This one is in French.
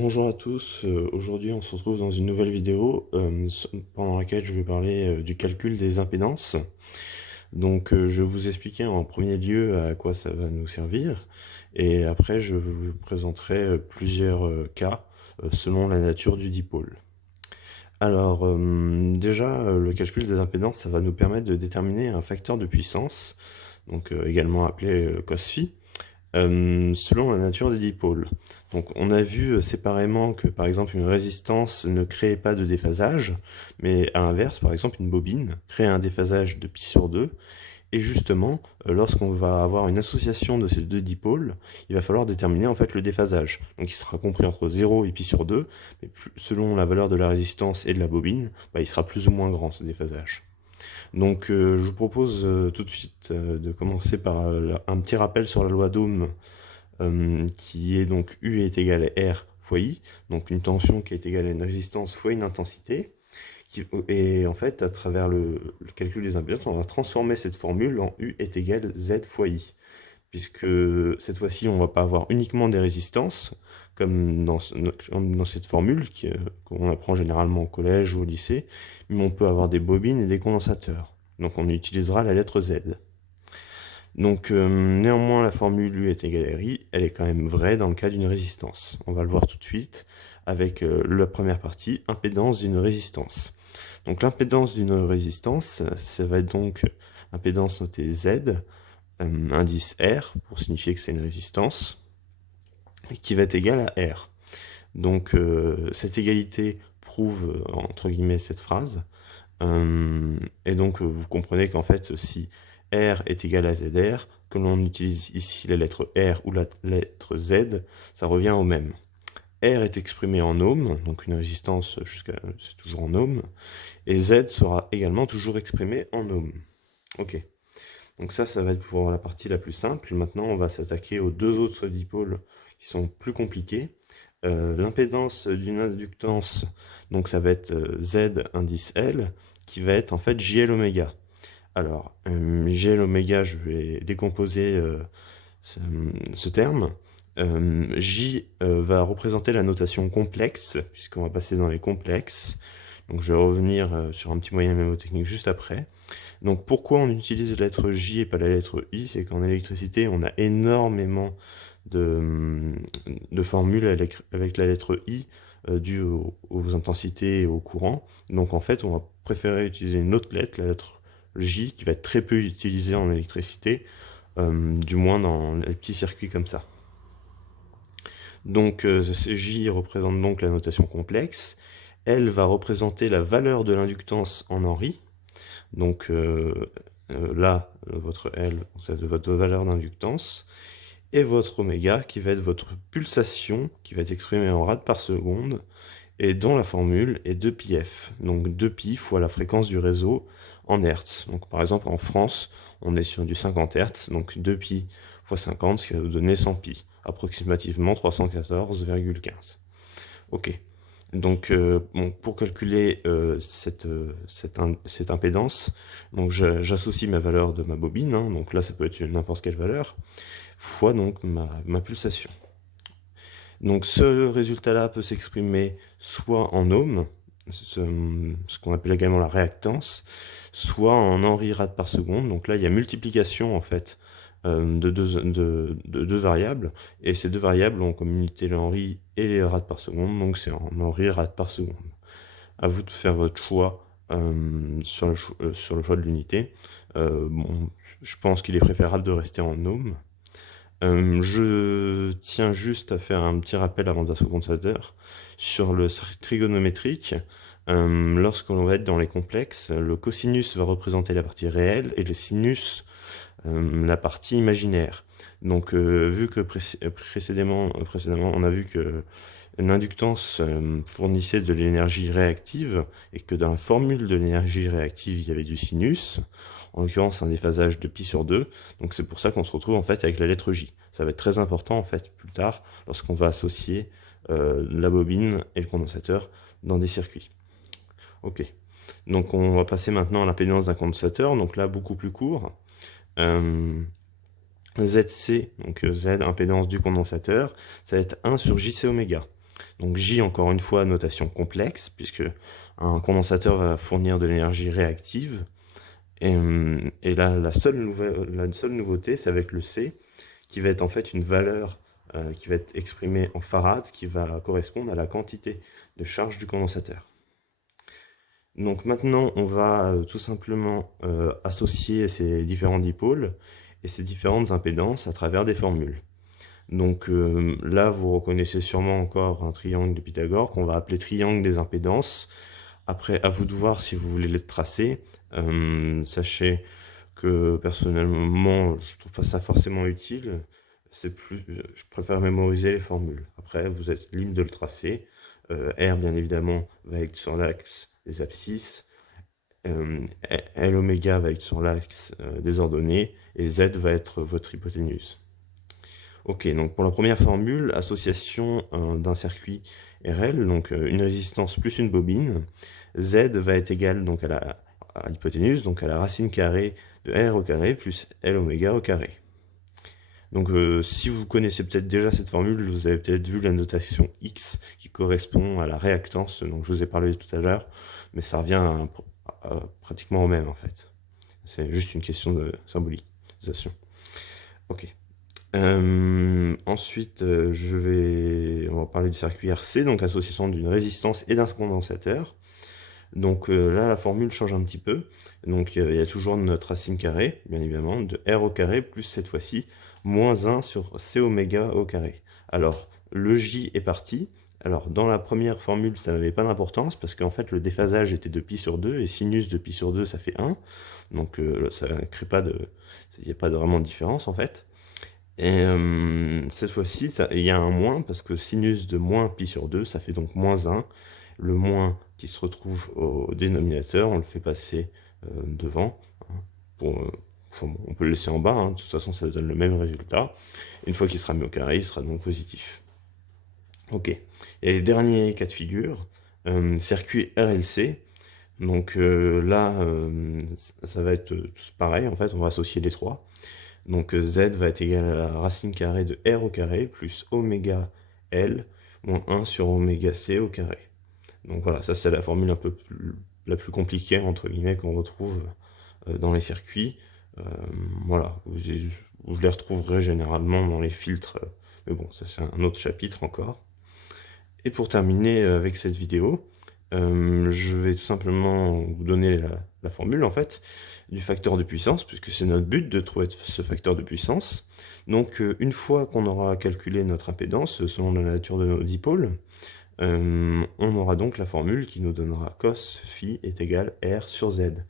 Bonjour à tous, aujourd'hui on se retrouve dans une nouvelle vidéo pendant laquelle je vais parler du calcul des impédances. Donc je vais vous expliquer en premier lieu à quoi ça va nous servir et après je vous présenterai plusieurs cas selon la nature du dipôle. Alors déjà le calcul des impédances ça va nous permettre de déterminer un facteur de puissance, donc également appelé cos phi, selon la nature des dipôles. Donc on a vu séparément que par exemple une résistance ne crée pas de déphasage, mais à l'inverse, par exemple une bobine crée un déphasage de pi sur 2, et justement, lorsqu'on va avoir une association de ces deux dipôles, il va falloir déterminer en fait le déphasage. Donc il sera compris entre 0 et pi sur 2, mais selon la valeur de la résistance et de la bobine, il sera plus ou moins grand ce déphasage. Donc je vous propose tout de suite de commencer par un petit rappel sur la loi d'Ohm, qui est donc U est égal à R fois I, donc une tension qui est égale à une résistance fois une intensité. Et en fait, à travers le calcul des impédances, on va transformer cette formule en U est égal à Z fois I, puisque cette fois-ci, on ne va pas avoir uniquement des résistances, comme dans cette formule qu'on apprend généralement au collège ou au lycée, mais on peut avoir des bobines et des condensateurs. Donc on utilisera la lettre Z. Donc néanmoins, la formule U est égale à RI, elle est quand même vraie dans le cas d'une résistance. On va le voir tout de suite avec la première partie, impédance d'une résistance. Donc l'impédance d'une résistance, ça va être donc impédance notée Z, indice R, pour signifier que c'est une résistance, qui va être égale à R. Donc cette égalité prouve, entre guillemets, cette phrase. Et donc vous comprenez qu'en fait, si R est égal à ZR, que l'on utilise ici la lettre R ou la lettre Z, ça revient au même. R est exprimé en ohms, donc une résistance c'est toujours en ohms, et Z sera également toujours exprimé en ohms. Ok, donc ça va être pour la partie la plus simple. Maintenant, on va s'attaquer aux deux autres dipôles qui sont plus compliqués. L'impédance d'une inductance, donc ça va être Z indice L, qui va être en fait JL oméga. Alors, JL oméga, je vais décomposer ce terme. J va représenter la notation complexe, puisqu'on va passer dans les complexes. Donc je vais revenir sur un petit moyen mnémotechnique juste après. Donc pourquoi on utilise la lettre J et pas la lettre I? C'est qu'en électricité, on a énormément de formules avec la lettre I dues aux intensités et au courant. Donc en fait, on va préférer utiliser une autre lettre, la lettre J, qui va être très peu utilisée en électricité, du moins dans les petits circuits comme ça. Donc J représente donc la notation complexe. L va représenter la valeur de l'inductance en Henry. Donc là, votre L, c'est votre valeur d'inductance. Et votre oméga, qui va être votre pulsation, qui va être exprimée en rad par seconde, et dont la formule est 2πf. Donc 2π fois la fréquence du réseau en Hertz. Donc par exemple, en France, on est sur du 50 Hertz, donc 2π fois 50, ce qui va vous donner 100π, approximativement 314,15. Ok. Donc, pour calculer cette impédance, donc j'associe ma valeur de ma bobine, donc là ça peut être n'importe quelle valeur, fois donc ma pulsation. Donc ce résultat-là peut s'exprimer soit en ohms, ce qu'on appelle également la réactance, soit en Henry rad par seconde. Donc là il y a multiplication en fait de deux variables, et ces deux variables ont comme unité le Henry et les rad par seconde, donc c'est en Henry rad par seconde. À vous de faire votre choix sur le choix de l'unité. Bon, je pense qu'il est préférable de rester en ohms. Je tiens juste à faire un petit rappel avant de passer au condensateur sur le trigonométrique. Lorsqu'on va être dans les complexes, le cosinus va représenter la partie réelle et le sinus la partie imaginaire. Donc vu que précédemment on a vu que l'inductance fournissait de l'énergie réactive et que dans la formule de l'énergie réactive il y avait du sinus, en l'occurrence un déphasage de pi sur 2, donc c'est pour ça qu'on se retrouve en fait avec la lettre J. Ça va être très important en fait plus tard lorsqu'on va associer la bobine et le condensateur dans des circuits. Ok, donc on va passer maintenant à l'impédance d'un condensateur, donc là beaucoup plus court. ZC, donc Z, impédance du condensateur, ça va être 1 sur JC oméga. Donc J, encore une fois, notation complexe, puisque un condensateur va fournir de l'énergie réactive. Et là, la seule nouveauté, c'est avec le C, qui va être en fait une valeur qui va être exprimée en farad, qui va correspondre à la quantité de charge du condensateur. Donc maintenant, on va tout simplement associer ces différents dipôles et ces différentes impédances à travers des formules. Donc là, vous reconnaissez sûrement encore un triangle de Pythagore qu'on va appeler triangle des impédances. Après, à vous de voir si vous voulez le tracer. Sachez que personnellement, je trouve pas ça forcément utile. Je préfère mémoriser les formules. Après, vous êtes libre de le tracer. R, bien évidemment, va être sur l'axe des abscisses. L oméga va être sur l'axe des ordonnées. Et Z va être votre hypoténuse. Ok, donc pour la première formule, association d'un circuit RL, donc une résistance plus une bobine, Z va être égal donc à l'hypoténuse, donc à la racine carrée de R au carré plus L oméga au carré. Donc si vous connaissez peut-être déjà cette formule, vous avez peut-être vu la notation X qui correspond à la réactance dont je vous ai parlé tout à l'heure, mais ça revient à pratiquement au même en fait. C'est juste une question de symbolisation. Ok. Ensuite, on va parler du circuit RC, donc association d'une résistance et d'un condensateur. Donc là, la formule change un petit peu. Donc il y a toujours notre racine carrée, bien évidemment, de R au carré, plus cette fois-ci, moins 1 sur C oméga au carré. Alors, le J est parti. Alors, dans la première formule, ça n'avait pas d'importance, parce qu'en fait, le déphasage était de pi sur 2, et sinus de pi sur 2, ça fait 1. Donc, ça ne crée pas il n'y a pas vraiment de différence, en fait. Et cette fois-ci, il y a un moins, parce que sinus de moins pi sur 2, ça fait donc moins 1. Le moins qui se retrouve au dénominateur, on le fait passer devant. Hein, on peut le laisser en bas, hein, de toute façon ça donne le même résultat. Une fois qu'il sera mis au carré, il sera donc positif. Ok. Et dernier cas de figure, circuit RLC. Donc là, ça va être pareil, en fait, on va associer les trois. Donc Z va être égal à la racine carrée de R au carré plus oméga L moins 1 sur oméga C au carré. Donc voilà, ça c'est la formule la plus compliquée, entre guillemets, qu'on retrouve dans les circuits. Voilà, vous les retrouverez généralement dans les filtres, mais bon, ça c'est un autre chapitre encore. Et pour terminer avec cette vidéo, je vais tout simplement vous donner la formule en fait du facteur de puissance, puisque c'est notre but de trouver ce facteur de puissance. Donc une fois qu'on aura calculé notre impédance selon la nature de nos dipôles, on aura donc la formule qui nous donnera cos phi est égal R sur Z.